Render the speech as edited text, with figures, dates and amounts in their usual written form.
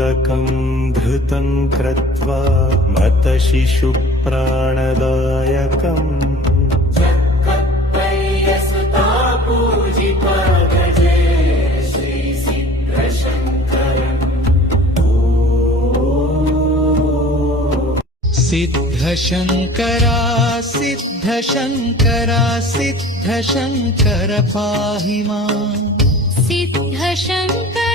मोदकं धृतं कृत्वा मतशिशुप्राणदायकम् जगत्पय्यसुता पूजिता गजे श्रीसिद्धशङ्करम् सिद्धशङ्करा सिद्धशङ्करा सिद्धशङ्कर पाहि माम् सिद्धशङ्कर